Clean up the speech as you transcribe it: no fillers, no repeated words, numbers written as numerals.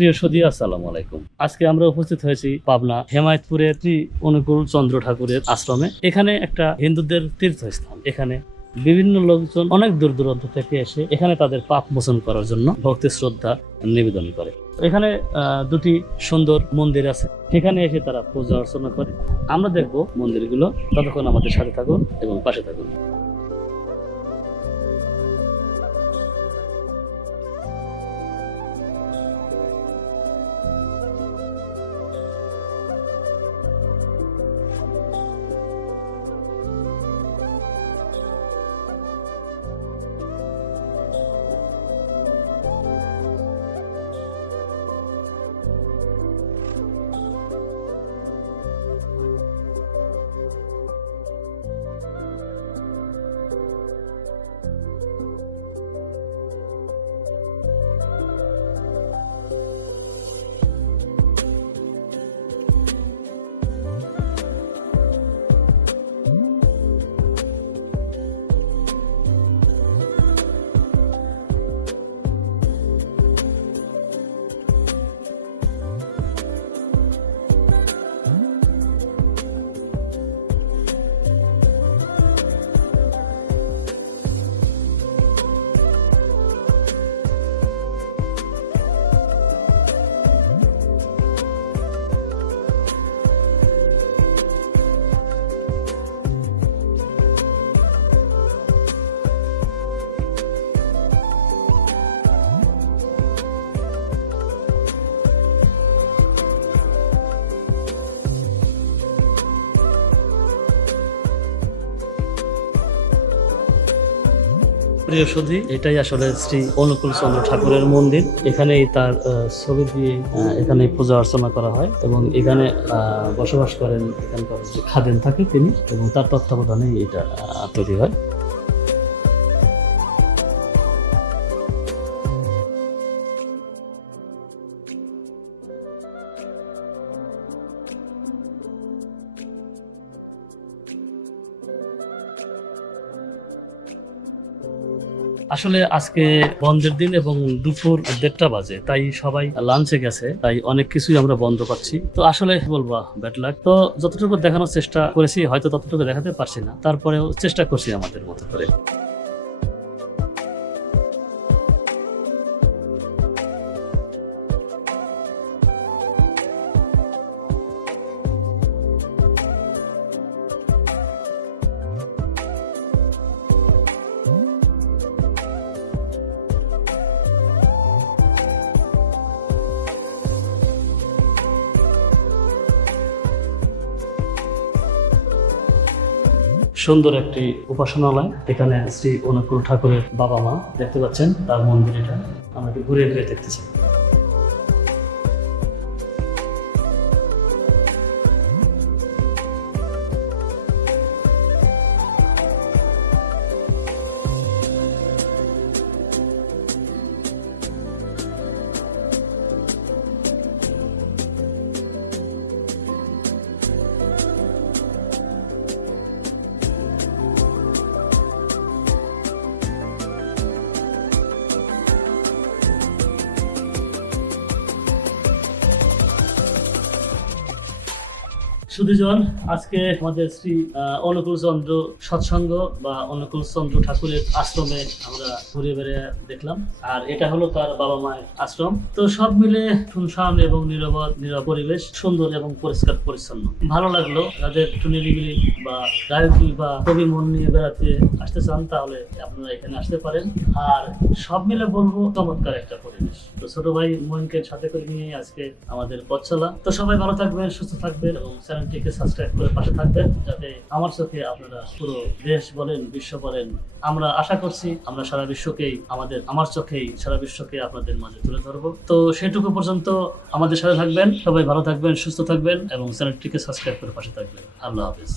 প্রিয় সুধী, আসসালামু আলাইকুম। আজকে আমরা উপস্থিত হয়েছি পাবনা হেমায়েতপুরের শ্রী অনুকূল চন্দ্র ঠাকুরের আশ্রমে। এখানে একটা হিন্দুদের তীর্থস্থান। এখানে বিভিন্ন লোকজন অনেক দূর দূরান্ত থেকে এসে এখানে তাদের পাপ মোচন করার জন্য ভক্তি শ্রদ্ধা নিবেদন করে। এখানে দুটি সুন্দর মন্দির আছে, সেখানে এসে তারা পূজা অর্চনা করে। আমরা দেখবো মন্দিরগুলো। ততক্ষণ আমাদের সাথে থাকুন এবং পাশে থাকুন। প্রিয় সুধী, এটাই আসলে শ্রী অনুকূল চন্দ্র ঠাকুরের মন্দির। এখানেই তার ছবি দিয়ে এখানে পূজা অর্চনা করা হয় এবং এখানে বসবাস করেন এখানকার যে খাদেম থাকে তিনি, এবং তার তত্ত্বাবধানে এটা তৈরি হয়। আসলে আজকে বন্ধের দিন এবং দুপুর 1:30 বাজে, তাই সবাই লাঞ্চে গেছে, তাই অনেক কিছুই আমরা বন্ধ পাচ্ছি। তো আসলে বলবো ব্যাড লাক। তো যতটুকু দেখানোর চেষ্টা করেছি, হয়তো ততটুকু দেখাতে পারছি না, তারপরেও চেষ্টা করছি আমাদের মতো করে। সুন্দর একটি উপাসনালয়। এখানে শ্রী অনুকূল ঠাকুরের বাবা মা দেখতে পাচ্ছেন, তার মন্দির এটা। আমাকে ঘুরে ঘুরে দেখতেছি। সুধীজন, আজকে আমাদের শ্রী অনুকূল চন্দ্র সৎসঙ্গ বা অনুকূল চন্দ্র ঠাকুরের আশ্রমে আমরা ঘুরে বেড়ে দেখলাম। আর এটা হলো তার বাবা মায়ের আশ্রম। তো সব মিলে শুনশান এবং নিরব পরিবেশ, সুন্দর এবং পরিষ্কার পরিচ্ছন্ন। ভালো লাগলো। যাদের একটু নিরিবিলি বা গায়কী বা কবি মন নিয়ে বেড়াতে আসতে চান, তাহলে আপনারা এখানে আসতে পারেন। আর সব মিলে বলবো, চমৎকার একটা পরিবেশ। তো ছোট ভাই মহিনকে সাথে করে নিয়ে আজকে আমাদের পথ চলা। তো সবাই ভালো থাকবেন, সুস্থ থাকবেন এবং চ্যানেলটিকে সাবস্ক্রাইব করে পাশে থাকবেন, যাতে আমার চোখে আপনারা পুরো দেশ বলেন, বিশ্ব বলেন, আমরা আশা করছি আমরা সারা বিশ্বকেই আমার চোখেই সারা বিশ্বকে আপনাদের মাঝে তুলে ধরবো। তো সেটুকু পর্যন্ত আমাদের সাথে থাকবেন। সবাই ভালো থাকবেন, সুস্থ থাকবেন এবং চ্যানেলটিকে সাবস্ক্রাইব করে পাশে থাকবেন। আল্লাহ হাফেজ।